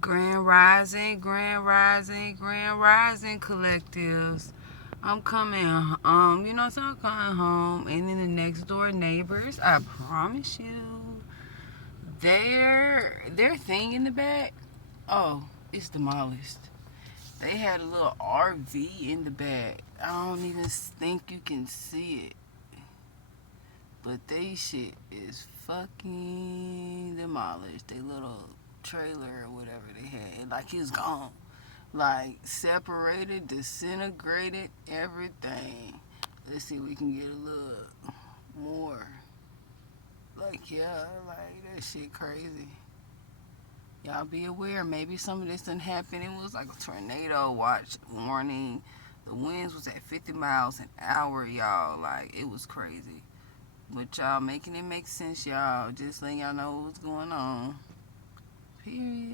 Grand Rising, Grand Rising collectives. I'm coming, so I'm coming home, and then the next door neighbors, I promise you, their thing in the back, oh, it's demolished. They had a little RV in the back. I don't even think you can see it, but they shit is fucking demolished. They little trailer or whatever they had, like it's gone. Like separated, disintegrated, everything. Let's see if we can get a little more. Like, yeah, like that shit crazy. Y'all be aware, maybe some of this didn't happen. It was like a tornado watch warning. The winds was at 50 miles an hour, y'all. Like, it was crazy. But y'all making it make sense, y'all. Just letting y'all know what's going on. Period.